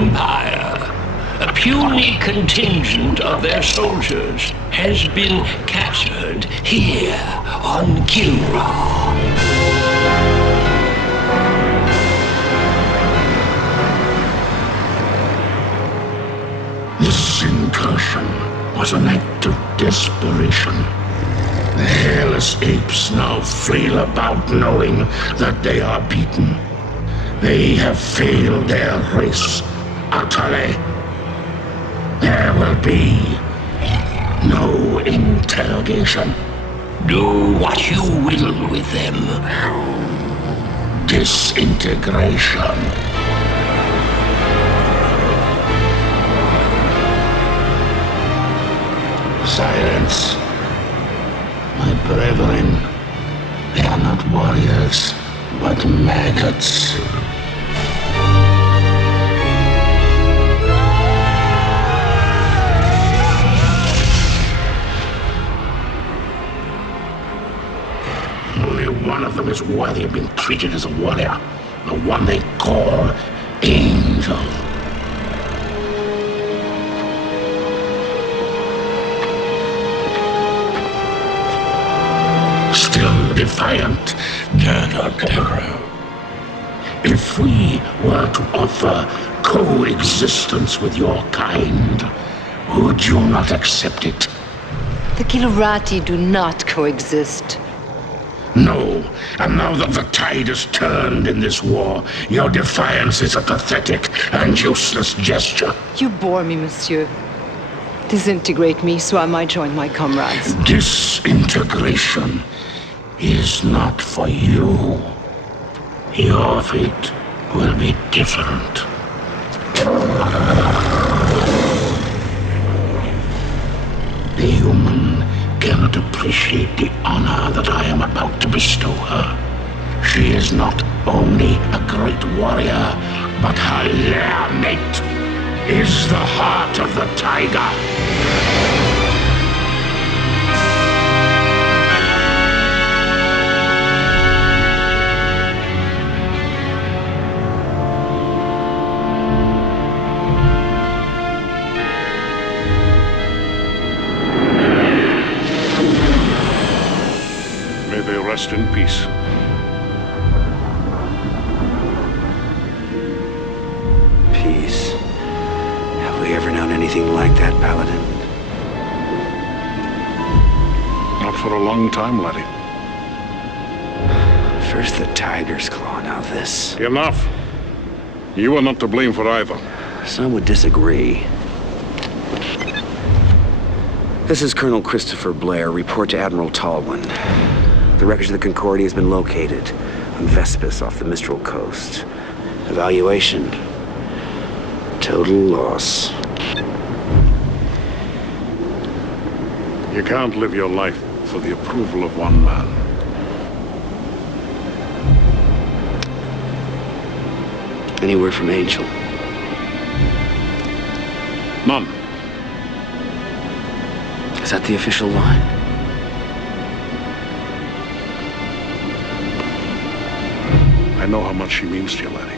Empire. A puny contingent of their soldiers has been captured here on Kilra. This incursion was an act of desperation. The hairless apes now flail about knowing that they are beaten. They have failed their race utterly. There will be no interrogation. Do what you will with them. Disintegration. Silence. My brethren, they are not warriors, but maggots. Only one of them is worthy of being treated as a warrior. The one they call Angel. Still defiant, if we were to offer coexistence with your kind, would you not accept it? The Kilurati do not coexist. No, and now that the tide has turned in this war, your defiance is a pathetic and useless gesture. You bore me, monsieur. Disintegrate me so I might join my comrades. Disintegration is not for you. Your fate will be different. The human cannot appreciate the honor that I am about to bestow her. She is not only a great warrior, but her lair mate is the heart of the tiger. May they rest in peace. Peace. Have we ever known anything like that, Paladin? Not for a long time, laddie. First the tiger's claw, now this. Enough. You are not to blame for either. Some would disagree. This is Colonel Christopher Blair. Report to Admiral Tallwin. The wreckage of the Concordia has been located on Vespus off the Mistral coast. Evaluation. Total loss. You can't live your life for the approval of one man. Any word from Angel? None. Is that the official line? I know how much she means to you, laddie.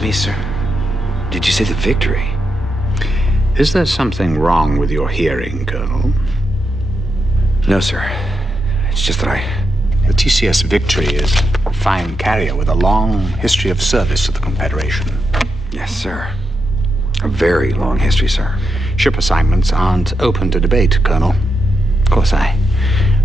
Me, sir. Did you say the victory? Is there something wrong with your hearing, Colonel? No, sir. It's just that The TCS Victory is a fine carrier with a long history of service to the Confederation. Yes, sir. A very long history, sir. Ship assignments aren't open to debate, Colonel. Of course, I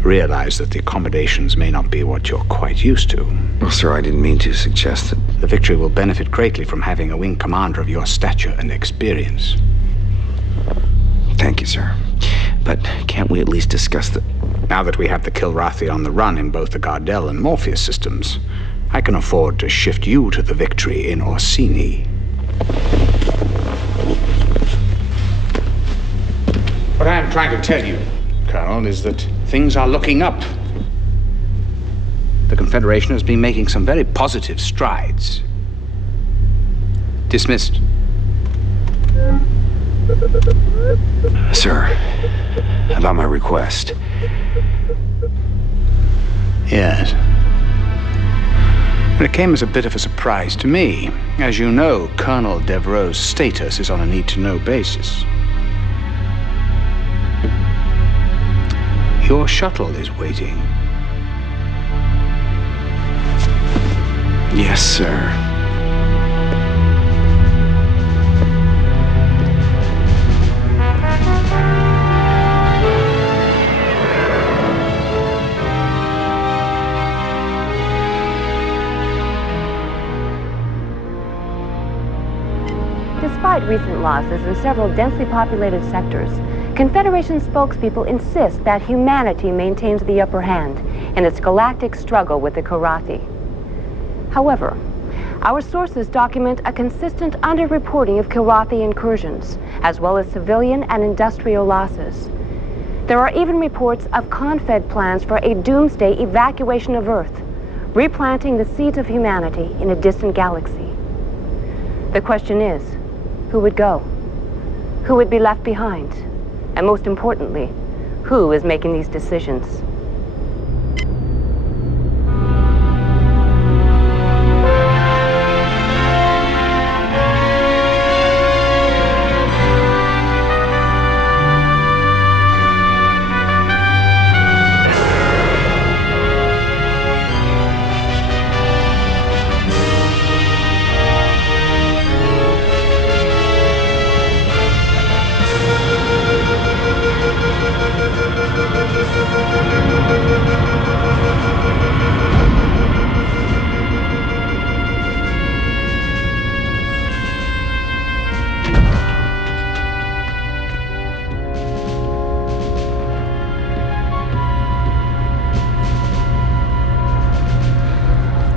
realize that the accommodations may not be what you're quite used to. Well, sir, I didn't mean to suggest that. The Victory will benefit greatly from having a wing commander of your stature and experience. Thank you, sir. But can't we at least discuss the... Now that we have the Kilrathi on the run in both the Gardel and Morpheus systems, I can afford to shift you to the Victory in Orsini. What I'm trying to tell you, Colonel, is that things are looking up. The Confederation has been making some very positive strides. Dismissed. Sir, about my request. Yes. But it came as a bit of a surprise to me. As you know, Colonel Devereaux's status is on a need-to-know basis. Your shuttle is waiting. Yes, sir. Despite recent losses in several densely populated sectors, Confederation spokespeople insist that humanity maintains the upper hand in its galactic struggle with the Karathi. However, our sources document a consistent underreporting of Karathi incursions, as well as civilian and industrial losses. There are even reports of Confed plans for a doomsday evacuation of Earth, replanting the seeds of humanity in a distant galaxy. The question is, who would go? Who would be left behind? And most importantly, who is making these decisions?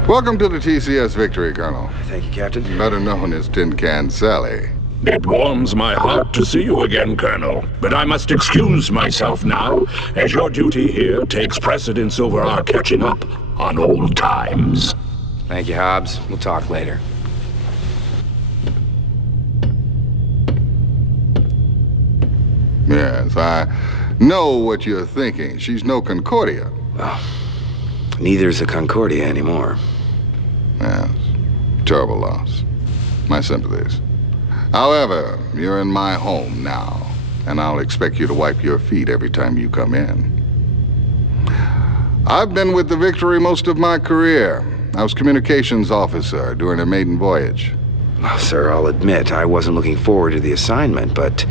Welcome to the TCS Victory, Colonel. Thank you, Captain. Better known as Tin Can Sally. It warms my heart to see you again, Colonel. But I must excuse myself now, as your duty here takes precedence over our catching up on old times. Thank you, Hobbs. We'll talk later. Yes, I know what you're thinking. She's no Concordia. Well, neither's the Concordia anymore. Yes, terrible loss. My sympathies. However, you're in my home now, and I'll expect you to wipe your feet every time you come in. I've been with the Victory most of my career. I was communications officer during a maiden voyage. Well, sir, I'll admit I wasn't looking forward to the assignment, but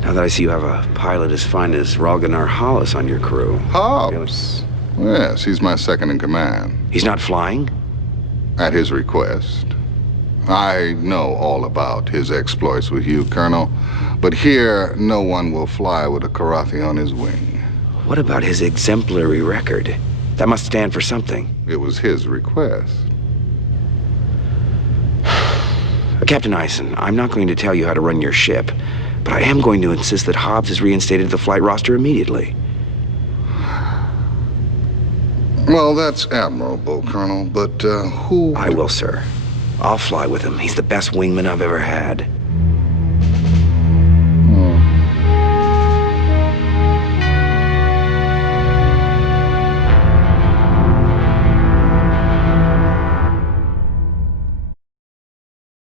now that I see you have a pilot as fine as Ralganar Hollis on your crew... Hobbs? Yes, he's my second in command. He's not flying? At his request. I know all about his exploits with you, Colonel, but here no one will fly with a Karathi on his wing. What about his exemplary record? That must stand for something. It was his request. Captain Eisen, I'm not going to tell you how to run your ship, but I am going to insist that Hobbs is reinstated to the flight roster immediately. Well, that's admirable, Colonel, but who... I will, sir. I'll fly with him. He's the best wingman I've ever had.